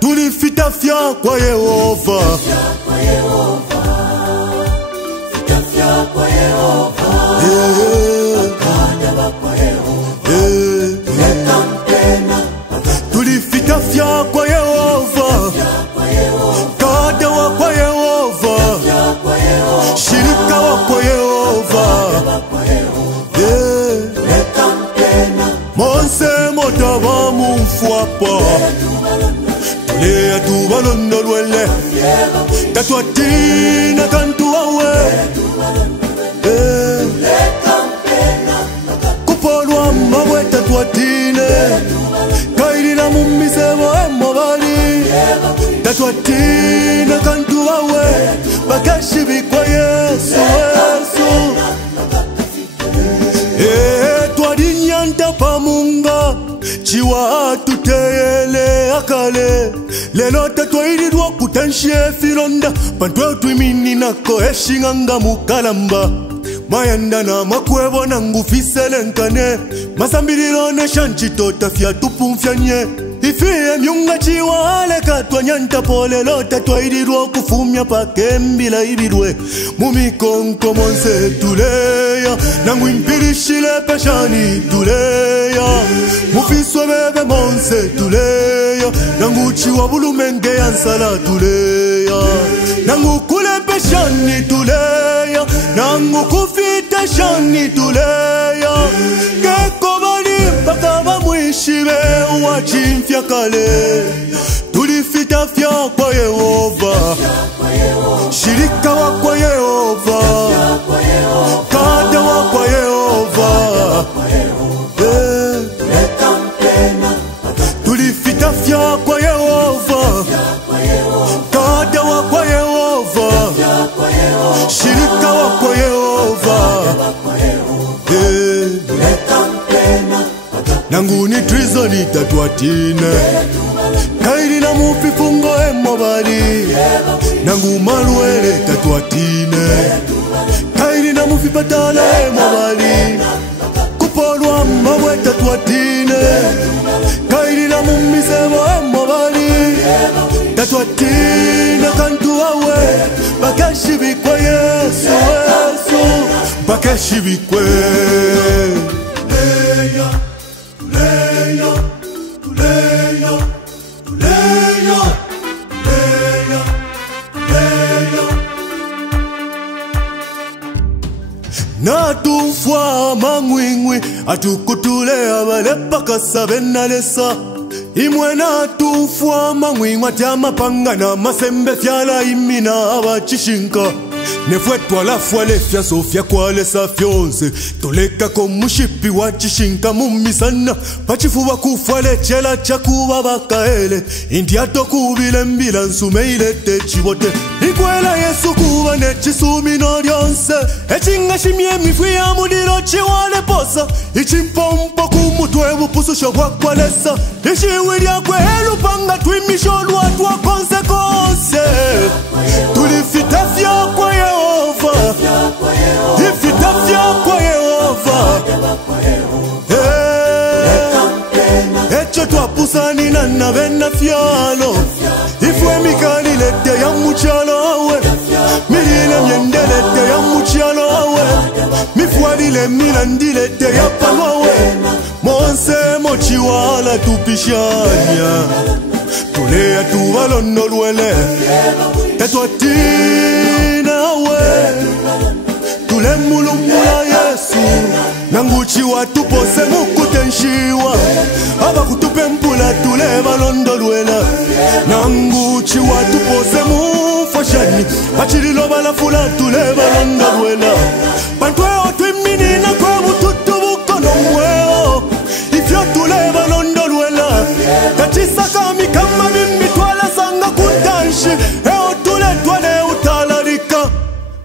Tulifita fya kwa Yehova, tulifita fya kwa Yehova, kada wa kwa Yehova, shirika wa kwa Yehova, Monse motaba mumfuapa, tulea tubalondo lwele, tatuatina kantu wawe, kupolwa mawe tatuatine, kairina mumisebo emobali, tatuatina kantu wawe, bakashibi kwa Yesu, twadinyanta pamunga, chiwa tuteyele akale, lelo tatwairirwa kutanshie filonda, pantwe twimini nako eshinganga mukalamba, mayanda na makwebo nangu fiselenkane, masambiriro ne shanchito tafya tupumfyanye, ifie myunga chiwa aleka twanyanta pole lota twairirwa kufumya pakembila ibirwe, mumikonko monse tuleya, nangu impirishile peshani tuleya, mufiswe bebe monse tuleya, nangu chiwa bulumenge yansala tuleya, nangu kule peshani tuleya, nangu kufita shani tuleya, keko bali mpaka bamwishibe uwachimfya kale, tulifita fya kwa Yehova, shirika wa kwa Yehova, kada wa kwa Yehova, tulifita fya kwa Yehova, kada wa kwa Yehova, shirika wa kwa Yehova, nangu ni trizoni tatuatine, kairi na mufifungo emobali, nangu manuele tatuatine, kairi na mufipatala emobali, kupolwa mawe tatuatine, kairi na mumisebo emobali, tatuatine kantu wawe, bakashibi kwa Yesu, bakashibi kwe. Natufwa mangwingwi, atukutulea balepa kasabena lesa, imwe natufwa mangwingwi, atiama panga na masembe fyala imina abachishinka, nefwetwa la fwale fya sofya kwa lesa fyonse, toleka komushipi wachishinka mumisana, pachifuwa kufwale chela chakuwa bakaele, indiato kubile mbila nsume ilete chibote, ikwela Yesu kuwa nechisumi no lyonse, echinga shimye mifwi ya mudiro chiwale posa, ichimpompo kumutwe bupususho kwa lesa, ishiwi lyakwe elupanga twimisho lwatwa konse, tulifita fya kwa Yehova, ifita fya kwa Yehova, echo twapusani na nabena fyalo, ifwe mikali lete ya muchalo awe, milile myendelete ya muchalo awe, mifwadile milandilete ya panowe, monse mochiwala tupishanya, tulea tubalondo lwele, tetwatina awe, tule mulumula Yesu, nanguchi watupose mukutenshiwa, aba kutupe mpula tule balondo lwela, nanguchi watupose mufashani, pachililo balafula tule balondo lwela, pantweo twimini na kwa bututu bukono mweo, ifyo tule balondo lwela, tachisaka mikama mimi twala sanga kutanshi, eo tule twale utalarika,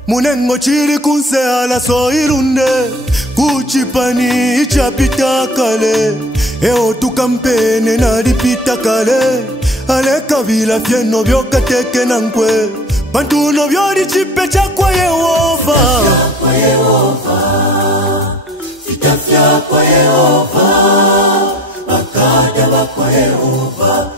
munengo chiri kunse ala so irunde, kuchipani ichapita kale, eo tukampene na lipita kale, ale kabila fieno byoka teke nankwe, bantuno byori chipe chakwa Yehova Fitafya kwa Yehova, bakada bakwa Yehova.